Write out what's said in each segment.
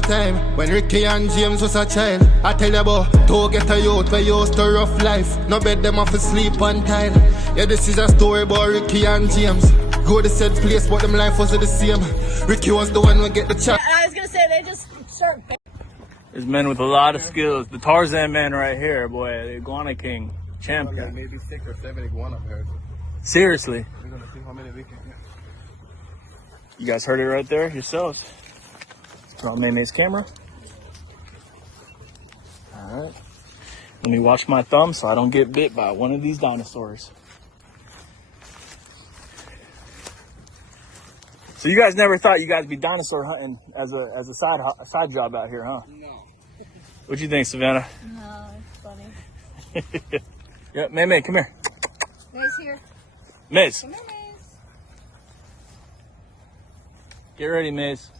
time when Ricky and James was a child. I tell you about to get a youth where used to rough life. No bed them off to sleep on tile. Yeah, this is a story about Ricky and James. Go to said place, but them life wasn't the same. Ricky was the one who get the chance. I was gonna say they just start. There's men with a lot of skills. The Tarzan man right here, boy, the Iguana King, champion. Maybe 6 or 7 iguana pairs. Seriously. We're gonna see how many we can get. You guys heard it right there yourselves. Turn on Maymay's camera. All right. Let me watch my thumb so I don't get bit by one of these dinosaurs. So you guys never thought you guys be dinosaur hunting as a side job out here, huh? No. What you think, Savannah? No, it's funny. Yeah, Maymay, come here. May's here. Maze, Come here, Maze. get ready, Maze.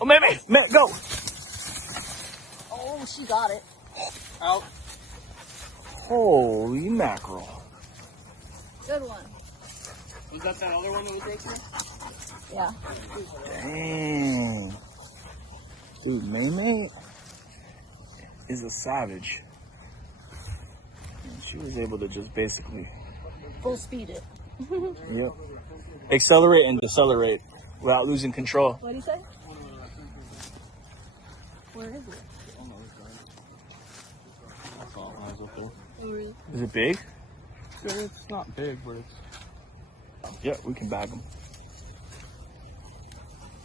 Oh, Maymay, go. Oh, she got it. Out. Holy mackerel. Good one. Was that other one that was right there? Yeah. Dang. Dude, Maymay is a savage. And she was able to just basically, Full speed it. yep, accelerate and decelerate without losing control. What do you say? Where is it? Oh, really? Is it big? It's not big, but it's... Yeah, we can bag them.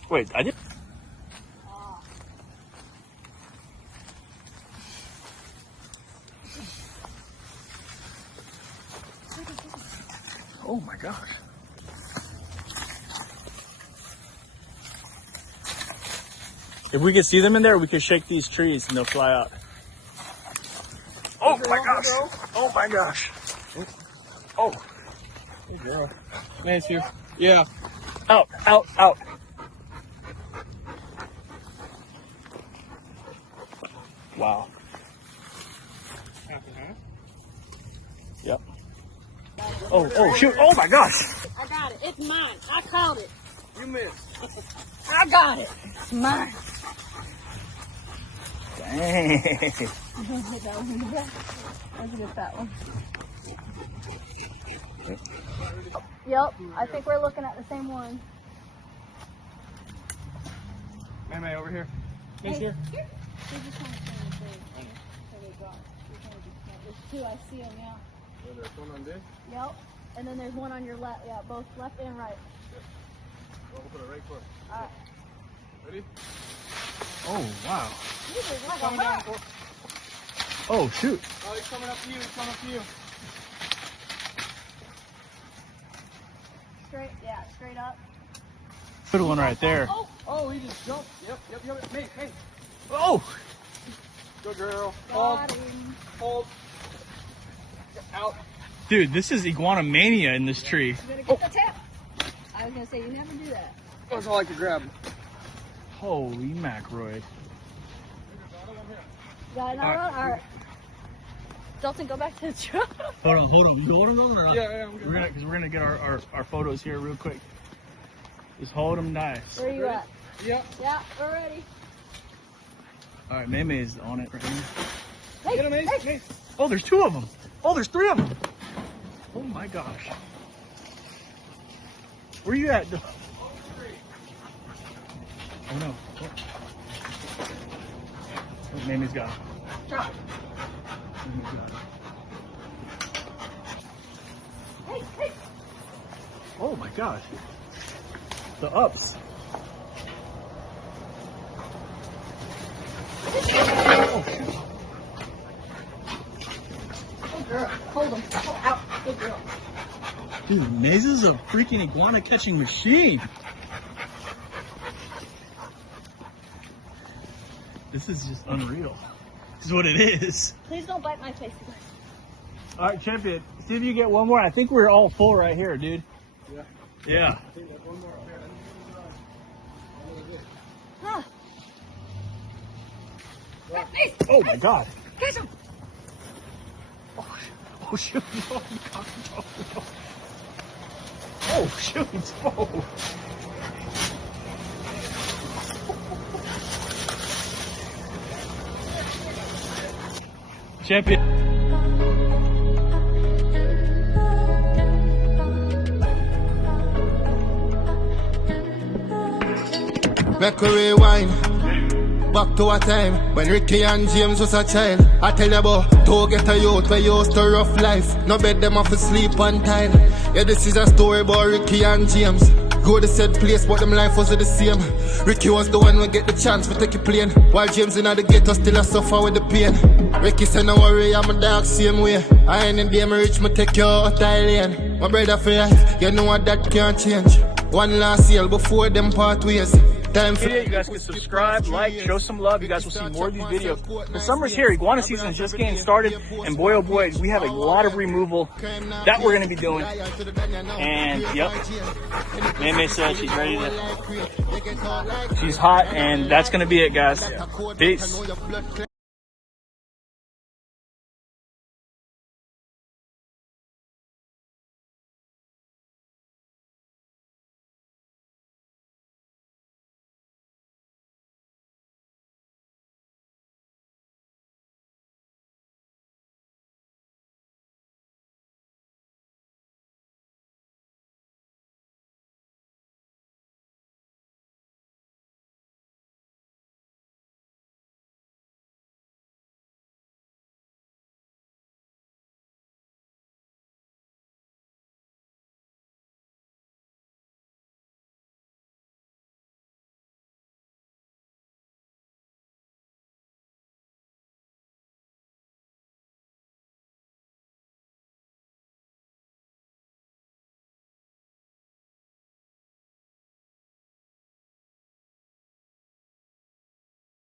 Wait, I did. Oh my gosh. If we could see them in there, we could shake these trees and they'll fly out. Oh my gosh. Oh my gosh. Oh. Hey, girl. Nice here. Yeah. Out, out, out. Wow. Half and half. Yep. Oh, shoot. Oh my gosh. I got it. It's mine. I caught it. You missed. I got it. It's mine. Dang. I'm gonna hit that one in the back. I'm gonna hit that one. Yep. I think we're looking at the same one. May over here. Nice here. We're just trying to find the thing. So they got. There's two. I see them. Yeah. There's one on this. Yep. And then there's one on your left. Yeah, both left and right. We'll put it right foot. All right. Ready? Oh, wow. You just like a Coming down. hawk. Oh, shoot. Oh, he's coming up to you. He's coming up to you. Straight. Yeah. Straight up. Good one right there. Oh, he just jumped. Yep. Hey. Oh. Good girl. Got him. Hold. Out. Dude, this is iguana mania in this tree. You better get the tap. I was gonna say you never do that. That's all I could grab. Holy macroid. Got it on? All right. Dalton, go back to the truck. Hold on. You want to roll? Yeah, I'm good. We're gonna get our photos here real quick. Just hold them nice. Where are you at? Yeah. Yeah, we're ready. All right, Maymay's on it right now. Hey, Get him, Ace. hey. Ace. Oh, there's two of them. Oh, there's three of them. Oh my gosh. Where you at? Oh no. Oh, Maymay's got him. Maymay's got him. Hey. Oh my gosh. The ups. Oh, shoot. Good girl. Hold him. Out. Good girl. Dude, Maze is a freaking iguana catching machine. This is just unreal. This is what it is. Please don't bite my face again. All right, champion. See if you get one more. I think we're all full right here, dude. Yeah. Yeah. I think there's one more up there. Huh. Right. Oh my God. Catch him. Oh shoot. Oh shoot. Oh. Champion. Make we rewind back to a time when Ricky and James was a child. I tell you about to get a youth where used to rough life. No bed them off to sleep on tile. Yeah, this is a story about Ricky and James. Go to said place, but them life was the same. Ricky was the one who get the chance to take a plane, while James in the ghetto still a suffer with the pain. Ricky said no worry, I'm a dog same way. I ain't in the game rich, me take you out Thailand. My brother for life, you know what that can't change. One last year before them part ways. Time for You guys can subscribe, like, show some love. You guys will see more of these videos. The summer's here. Iguana season is just getting started. And boy, oh boy, we have a lot of removal that we're going to be doing. And, yep. Meme says she's ready to... She's hot. And that's going to be it, guys. Peace.